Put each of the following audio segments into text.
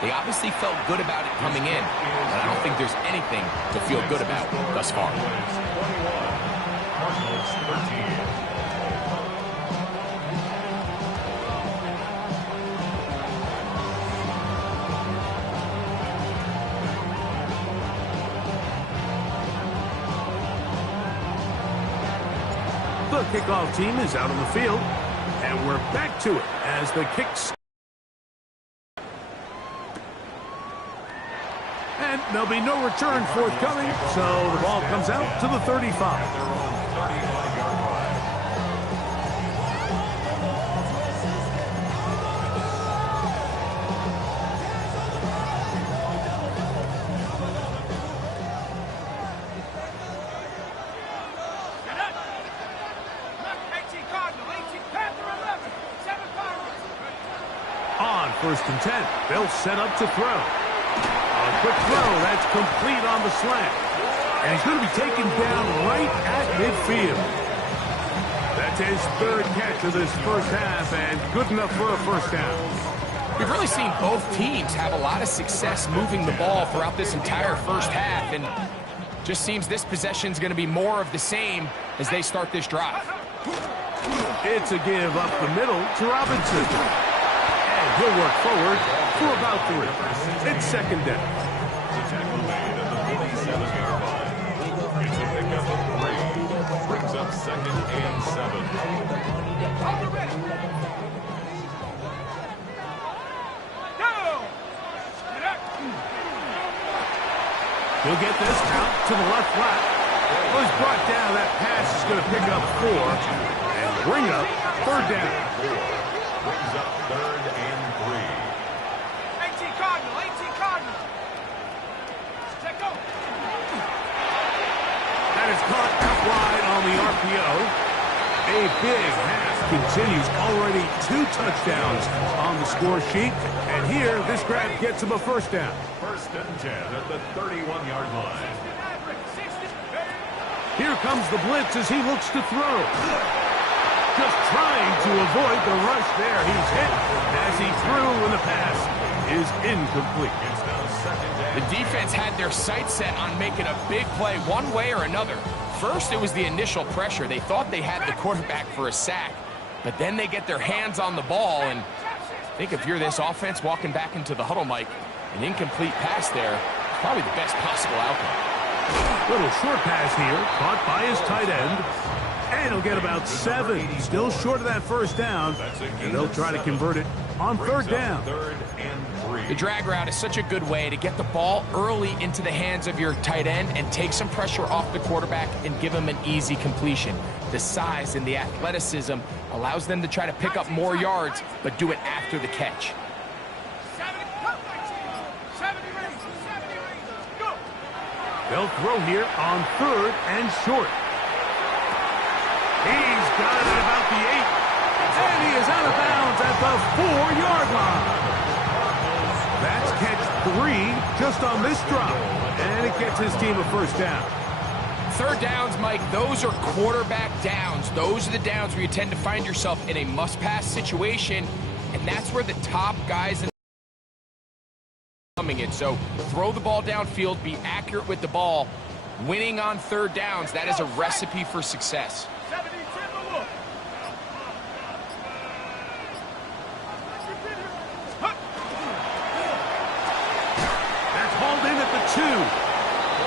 They obviously felt good about it coming in, but I don't think there's anything to feel good about thus far. The kickoff team is out on the field, and we're back to it as the kicks. And there'll be no return forthcoming, so the ball comes out to the 35. On 1st and 10, they'll set up to throw. A quick throw, that's complete on the slant. And he's going to be taken down right at midfield. That's his 3rd catch of this first half, and good enough for a first down. We've really seen both teams have a lot of success moving the ball throughout this entire first half, and just seems this possession is going to be more of the same as they start this drive. It's a give up the middle to Robinson. He'll work forward for about 3. It's 2nd down. The tackle made at the 47-yard line. It's a pickup of 3. Brings up 2nd and 7. He'll get this out to the left flat. Well, he's brought down. That pass is going to pick up 4 and bring up 3rd down. Brings up 3rd and 3. 18 Cardinal, 18 Cardinal. Check go. That is caught out wide on the RPO. A big half continues. Already 2 touchdowns on the score sheet. And here, this grab gets him a first down. 1st and 10 at the 31-yard line. Here comes the blitz as he looks to throw. Just trying to avoid the rush there. He's hit as he threw, and the pass is incomplete. It's now 2nd down. The defense had their sights set on making a big play one way or another. First, it was the initial pressure. They thought they had the quarterback for a sack, but then they get their hands on the ball, and I think if you're this offense walking back into the huddle, Mike, an incomplete pass there is probably the best possible outcome. Little short pass here, caught by his tight end. And he'll get about 7. Still short of that first down. And they'll try to convert it on 3rd down. 3rd and 3. The drag route is such a good way to get the ball early into the hands of your tight end and take some pressure off the quarterback and give him an easy completion. The size and the athleticism allows them to try to pick up more yards, but do it after the catch. They'll throw here on 3rd and short. He's got it at about the 8. And he is out of bounds at the 4-yard line. That's catch 3 just on this drop. And it gets his team a first down. 3rd downs, Mike, those are quarterback downs. Those are the downs where you tend to find yourself in a must-pass situation, and that's where the top guys in coming in. So throw the ball downfield, be accurate with the ball. Winning on 3rd downs, that is a recipe for success. That's hauled in at the 2.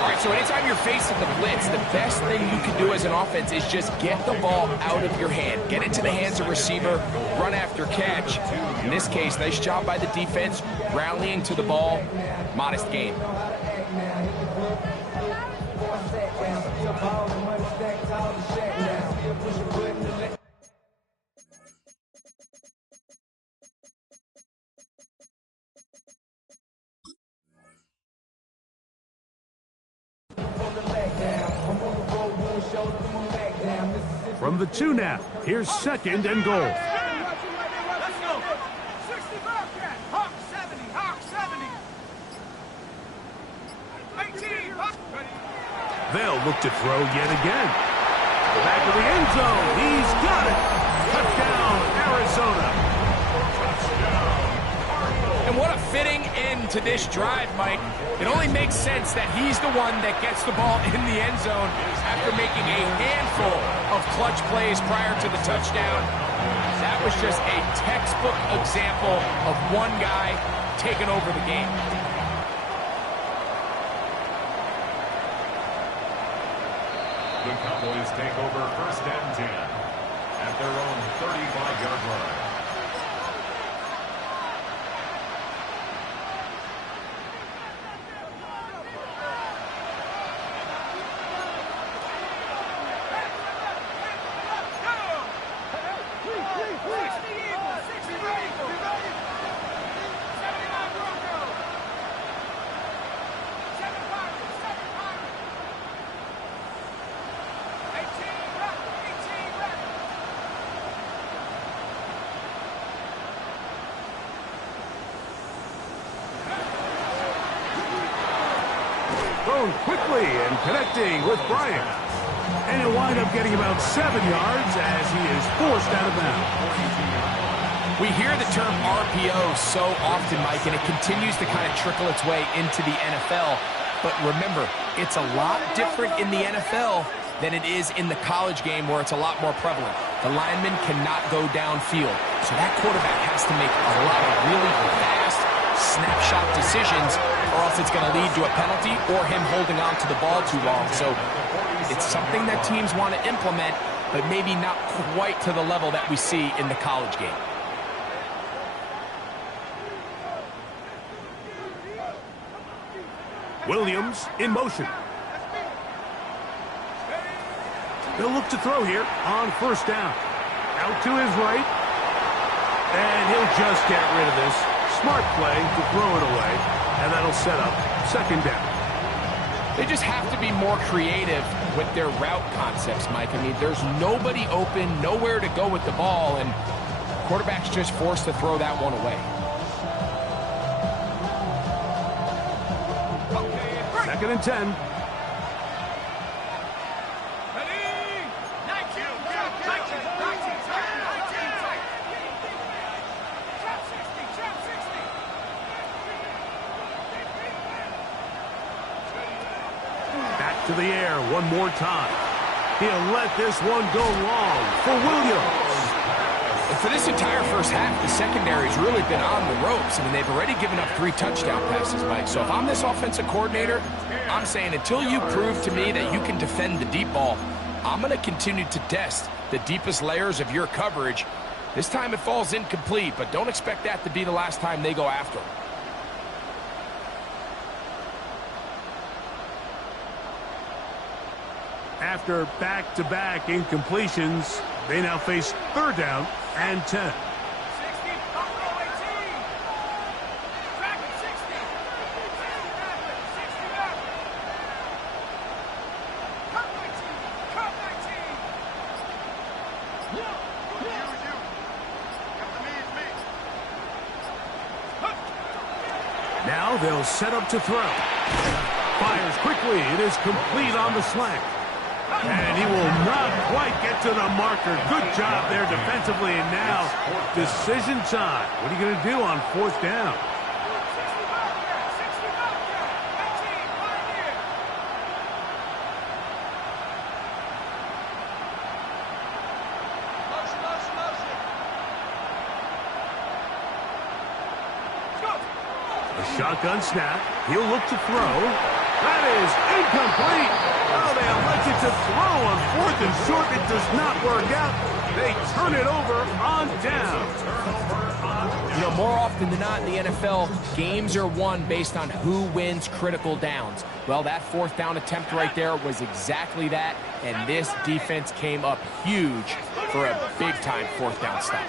All right, so anytime you're facing the blitz, the best thing you can do as an offense is just get the ball out of your hand. Get it to the hands of receiver, run after catch. In this case, nice job by the defense, rallying to the ball, modest gain. From the 2 now, here's 2nd and goal. Let's go. 65 cat. Hawk 70. Hawk 70. 18. Hawk. They'll look to throw yet again. Back to the end zone. He's got it. Touchdown, Arizona. And what a fitting end end to this drive, Mike. It only makes sense that he's the one that gets the ball in the end zone after making a handful of clutch plays prior to the touchdown. That was just a textbook example of one guy taking over the game. The Cowboys take over 1st and 10 at their own 35-yard line. Thrown quickly and connecting with Bryant. And he'll wind up getting about 7 yards as he is forced out of bounds. We hear the term RPO so often, Mike, and it continues to kind of trickle its way into the NFL. But remember, it's a lot different in the NFL than it is in the college game where it's a lot more prevalent. The lineman cannot go downfield. So that quarterback has to make a lot of really fast snapshot decisions, or else it's going to lead to a penalty or him holding on to the ball too long. So it's something that teams want to implement, but maybe not quite to the level that we see in the college game. Williams in motion. They'll look to throw here on 1st down. Out to his right. And he'll just get rid of this. Smart play to throw it away. And that'll set up 2nd down. They just have to be more creative with their route concepts, Mike. I mean, there's nobody open, nowhere to go with the ball, and quarterback's just forced to throw that one away. 2nd and 10. To the air one more time. He'll let this one go long for Williams. And for this entire first half, the secondary's really been on the ropes. I mean, they've already given up 3 touchdown passes, Mike. So if I'm this offensive coordinator, I'm saying until you prove to me that you can defend the deep ball, I'm going to continue to test the deepest layers of your coverage. This time it falls incomplete, but don't expect that to be the last time they go after him. After back-to-back incompletions, they now face 3rd down and 10. Now they'll set up to throw. Fires quickly. It is complete on the slant. And he will not quite get to the marker. Good job there defensively. And now, decision time. What are you going to do on 4th down? A shotgun snap. He'll look to throw. That is incomplete. Oh, they elected to throw on 4th and short. It does not work out. They turn it over on down. You know, more often than not in the NFL, games are won based on who wins critical downs. Well, that 4th down attempt right there was exactly that, and this defense came up huge for a big-time 4th down stop.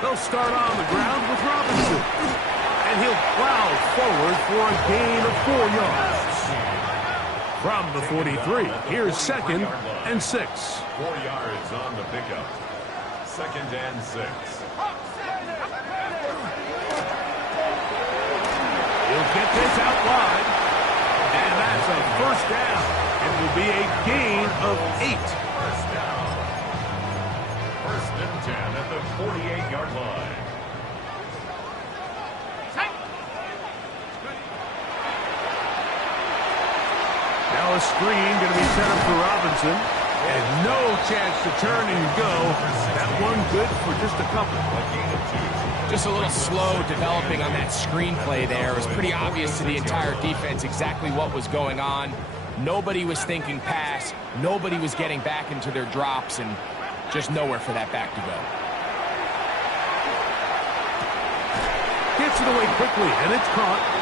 They'll start on the ground with Robinson. And he'll plow forward for a gain of 4 yards. From the 43, here's 2nd and 6. 4 yards on the pickup. 2nd and 6. He'll get this out wide. And that's a 1st down. It will be a gain of 8. 1st down. 1st and 10 at the 48-yard line. A screen going to be set up for Robinson. And no chance to turn and go. That one good for just a couple. A gain of 2. Just a little slow developing on that screenplay there. It was pretty obvious to the entire defense exactly what was going on. Nobody was thinking pass. Nobody was getting back into their drops, and just nowhere for that back to go. Gets it away quickly, and it's caught.